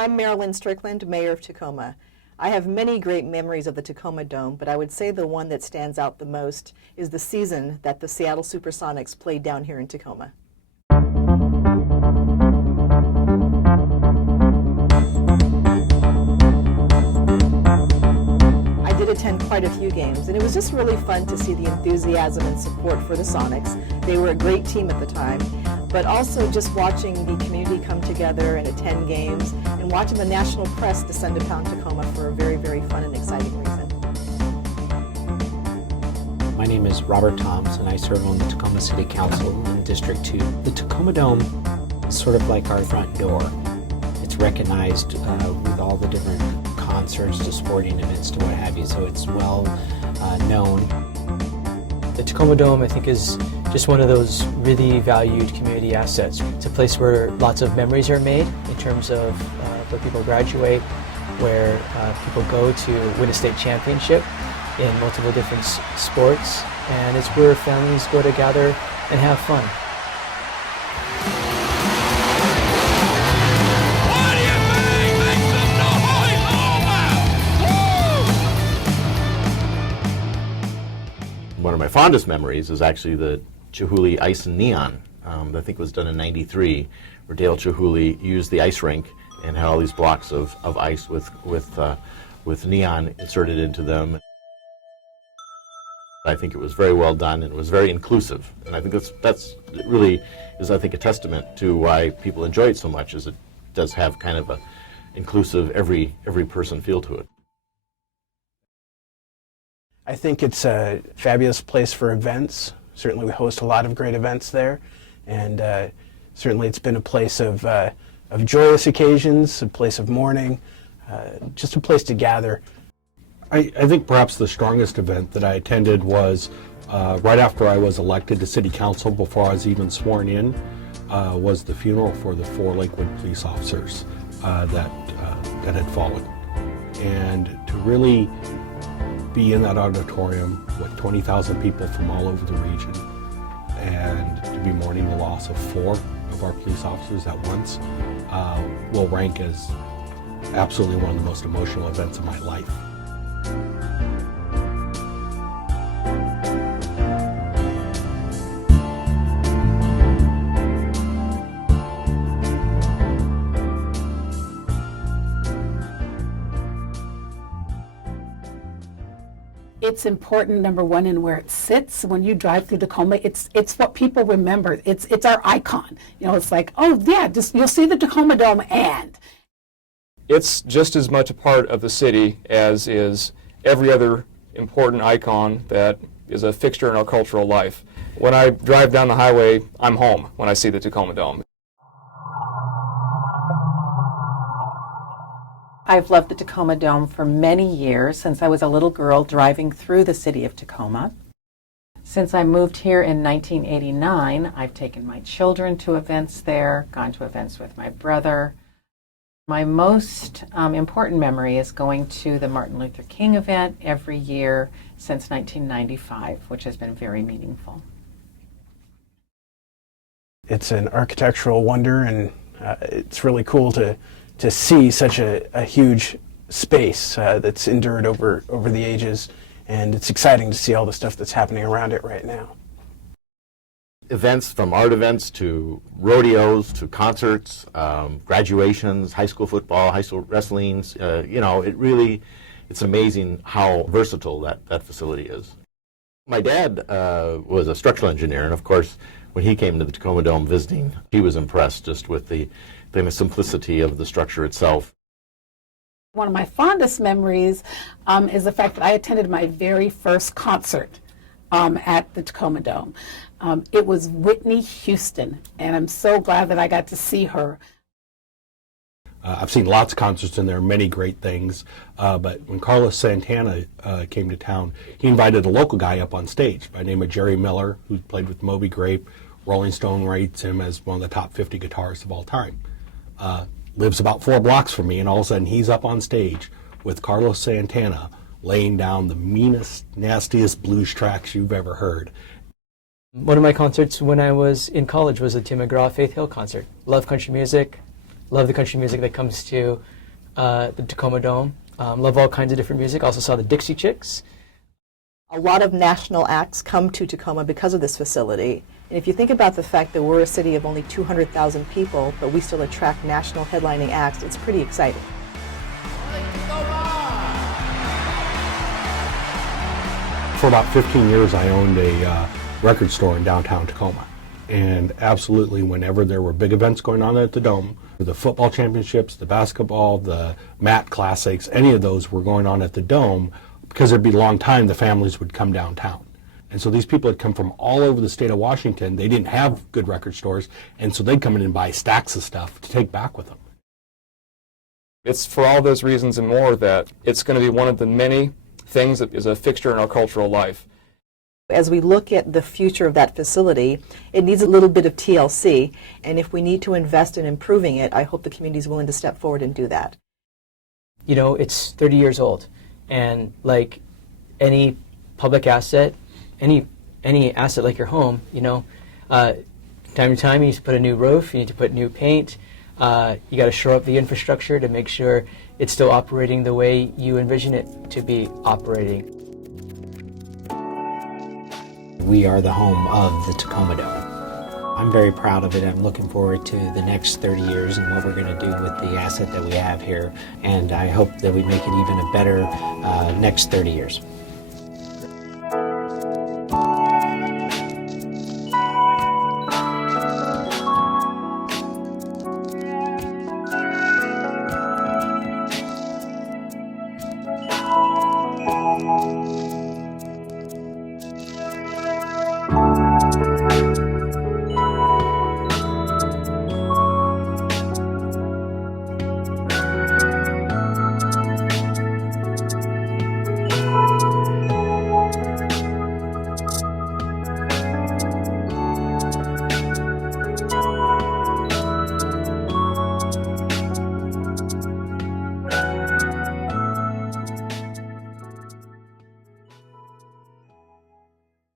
I'm Marilyn Strickland, Mayor of Tacoma. I have many great memories of the Tacoma Dome, but I would say the one that stands out the most is the season that the Seattle Supersonics played down here in Tacoma. I did attend quite a few games, and it was just really fun to see the enthusiasm and support for the Sonics. They were a great team at the time, but also just watching the community come together and attend games, and watching the national press descend upon Tacoma for a very, very fun and exciting reason. My name is Robert Toms, and I serve on the Tacoma City Council in District 2. The Tacoma Dome is sort of like our front door. It's recognized with all the different concerts to sporting events to what have you, so it's well known. The Tacoma Dome, I think, is just one of those really valued community assets. It's a place where lots of memories are made in terms of where people graduate, where people go to win a state championship in multiple different sports, and it's where families go to gather and have fun. One of my fondest memories is actually the Chihuly Ice and Neon. I think it was done in '93, where Dale Chihuly used the ice rink and had all these blocks of ice with neon inserted into them. I think it was very well done, and it was very inclusive. And I think that's really is, I think, a testament to why people enjoy it so much, is it does have kind of a inclusive, every person feel to it. I think it's a fabulous place for events. Certainly we host a lot of great events there, and certainly it's been a place of joyous occasions, a place of mourning, just a place to gather. I think perhaps the strongest event that I attended was right after I was elected to City Council, before I was even sworn in, was the funeral for the 4 Lakewood police officers that had fallen. And to really be in that auditorium with 20,000 people from all over the region, and to be mourning the loss of 4 of our police officers at once will rank as absolutely one of the most emotional events of my life. It's important, number one, in where it sits. When you drive through Tacoma, it's what people remember. It's our icon. You know, it's like, oh yeah, just you'll see the Tacoma Dome, and it's just as much a part of the city as is every other important icon that is a fixture in our cultural life. When I drive down the highway, I'm home when I see the Tacoma Dome. I've loved the Tacoma Dome for many years, since I was a little girl driving through the city of Tacoma. Since I moved here in 1989, I've taken my children to events there, gone to events with my brother. My most important memory is going to the Martin Luther King event every year since 1995, which has been very meaningful. It's an architectural wonder, and it's really cool to see such a huge space that's endured over the ages, and it's exciting to see all the stuff that's happening around it right now. Events, from art events to rodeos to concerts, graduations, high school football, high school wrestlings, you know, it's amazing how versatile that facility is. My dad was a structural engineer, and of course, when he came to the Tacoma Dome visiting, he was impressed just with the simplicity of the structure itself. one of my fondest memories is the fact that I attended my very first concert at the Tacoma Dome. It was Whitney Houston, and I'm so glad that I got to see her. I've seen lots of concerts and there are many great things, but when Carlos Santana came to town, he invited a local guy up on stage by the name of Jerry Miller, who played with Moby Grape. Rolling Stone rates him as one of the top 50 guitarists of all time. Lives about 4 blocks from me, and all of a sudden he's up on stage with Carlos Santana laying down the meanest, nastiest blues tracks you've ever heard. One of my concerts when I was in college was the Tim McGraw Faith Hill concert. Love country music, Love the country music that comes to the Tacoma Dome. Love all kinds of different music. Also saw the Dixie Chicks. A lot of national acts come to Tacoma because of this facility. And if you think about the fact that we're a city of only 200,000 people, but we still attract national headlining acts, it's pretty exciting. For about 15 years, I owned a record store in downtown Tacoma. And absolutely, whenever there were big events going on at the Dome, the football championships, the basketball, the mat classics, any of those were going on at the Dome, because there'd be a long time the families would come downtown. And so these people had come from all over the state of Washington. They didn't have good record stores, and so they'd come in and buy stacks of stuff to take back with them. It's for all those reasons and more that it's going to be one of the many things that is a fixture in our cultural life. As we look at the future of that facility, it needs a little bit of TLC, and if we need to invest in improving it, I hope the community is willing to step forward and do that. You know, it's 30 years old, and like any public asset, any asset like your home, you know, time to time you need to put a new roof, you need to put new paint, you got to shore up the infrastructure to make sure it's still operating the way you envision it to be operating. We are the home of the Tacoma Dome. I'm very proud of it. I'm looking forward to the next 30 years and what we're going to do with the asset that we have here. And I hope that we make it even a better next 30 years.